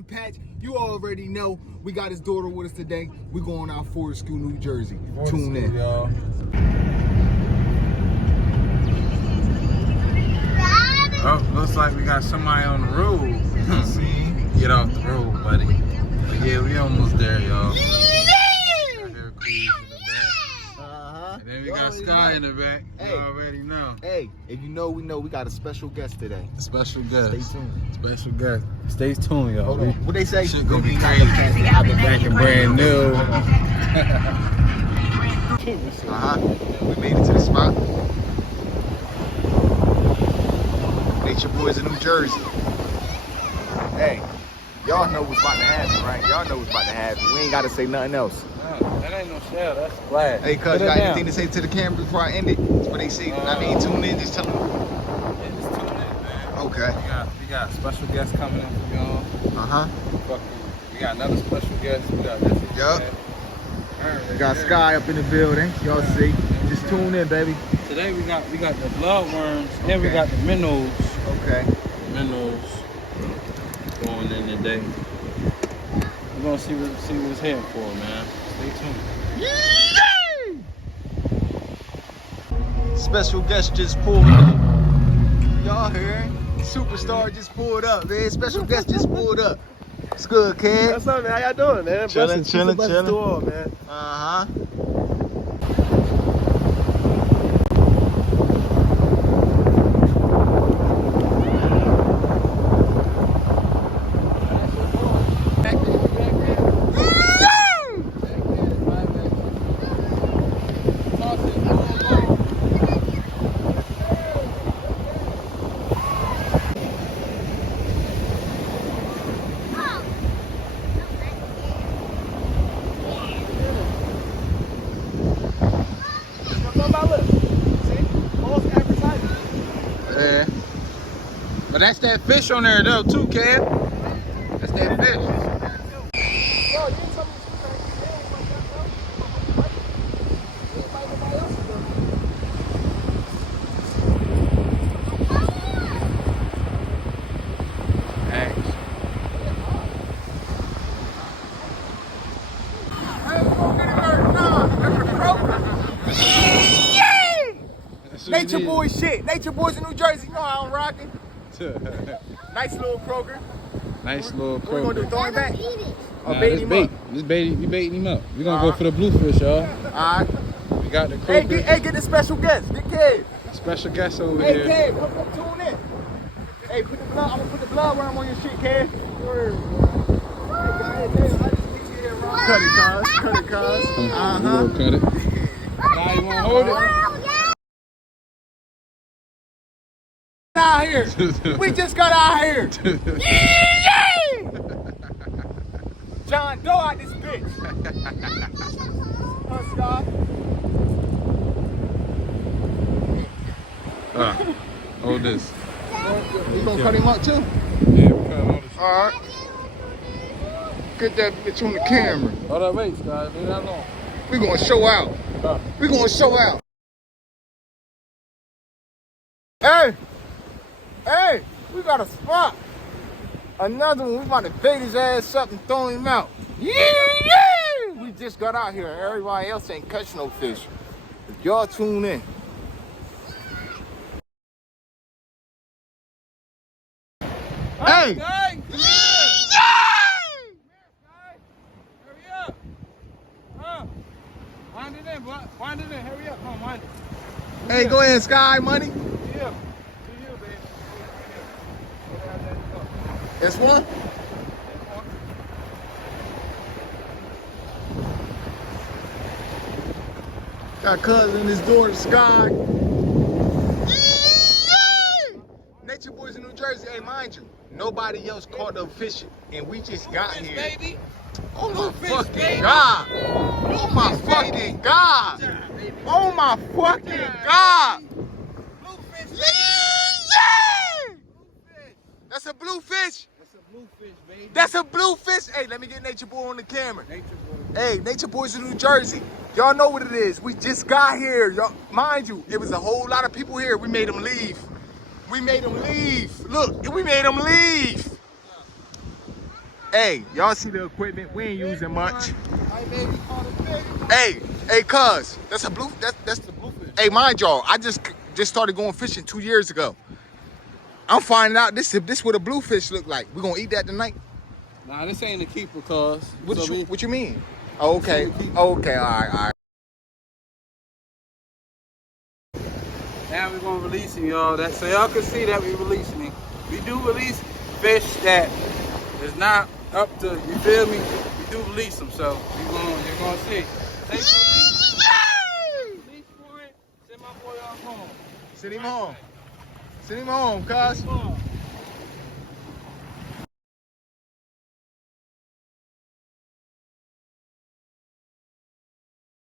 pumpkin patch. You already know we got his daughter with us today. We're going out for school, New Jersey. Tune in, y'all. Oh, looks like we got somebody on the road. Get off the road, buddy. But yeah, we almost there, y'all. And then we got Sky in the back. You already know. Hey, if you know, we know we got a special guest today. Special guest. Stay tuned. Special guest. Stay tuned, y'all. Hold on. What they say? Shit gonna be crazy. I've been back and brand new. We made it to the spot. Nature Boys in New Jersey. Hey, y'all know what's about to happen, right? Y'all know what's about to happen. We ain't gotta say nothing else. No, that ain't no shell, that's flat. Hey, cuz, you got anything to say to the camera before I end it? That's what they say. Tune in, just tell them. Yeah, just tune in, man. Okay. We got special guests coming in for y'all. We got another special guest. We got this. Yup. We got Sky up in the building. Y'all see. Just tune in, baby. Today we got the bloodworms and we got the minnows. Okay. Minnows going in today. We're gonna see what it's here for, man. Stay tuned. Special guest just pulled up. Y'all heard? Superstar just pulled up, man. Special guest just pulled up. It's good, kid. What's up, man? How y'all doing, man? Chilling. To all, man. Yeah. But that's that fish on there though too, Kev. That's that fish. Thanks. Nature Boys shit. Nature Boys in New Jersey. You know how I'm rocking. Nice little Kroger. Nice little What we gonna do? Throw him back? Or Nah, bait this him bait. up? This bait. We baiting him up. We gonna go for the bluefish, y'all. Alright. We got the Hey, Kroger. get the special guest. Get kid. Special guest over Hey, here. kid, come tune in. Hey, put the blood. I'm gonna put the bloodworm on your shit, kid. Cut it, cuz. Cut it, cuz. We gonna cut it. Now you wanna hold it? Out here. We just got out here. John Doe out this bitch. Hold this. You gonna cut him up too? Yeah, we cut all this. Alright. Get that bitch on the camera. Hold up, wait, guys. Leave that alone. We gonna show out. We gonna show out. Hey, we got a spot. Another one. We about to bait his ass up and throw him out. Yeah! We just got out here. Everybody else ain't catch no fish. If y'all tune in. Hey! Guys, hurry up. Wind it in, boy. Wind it in. Hurry up. Come on, wind it. Hey, go ahead, Sky Money. Yeah. This one? Got cousin, his daughter, Sky. Nature Boys in New Jersey. Hey, mind you, nobody else caught no fishing, and we just got here. Baby. Oh my fucking God! Oh my fucking God! Oh my fucking God! Bluefish. That's a bluefish. That's a bluefish, baby. That's a bluefish. Hey, let me get Nature Boy on the camera. Nature Boy. Hey, Nature Boys in New Jersey. Y'all know what it is. We just got here. Y'all, mind you, it was a whole lot of people here. We made them leave. We made them leave. Look, we made them leave. Hey, y'all see the equipment? We ain't using much. Hey, baby, call it big. Hey, cuz, that's a blue. That's the bluefish. Hey, mind y'all, I just started going fishing 2 years ago. I'm finding out this what a bluefish look like. We gonna eat that tonight? Nah, this ain't a keeper, cuz. What you mean? Oh, okay. Okay, all right. Now we're gonna release him, y'all. So y'all can see that we releasing him. We do release fish that is not up to, you feel me? We do release them, so you're gonna see. Thanks for release for it. Send my boy on home. Send him home. Send him home, cuz.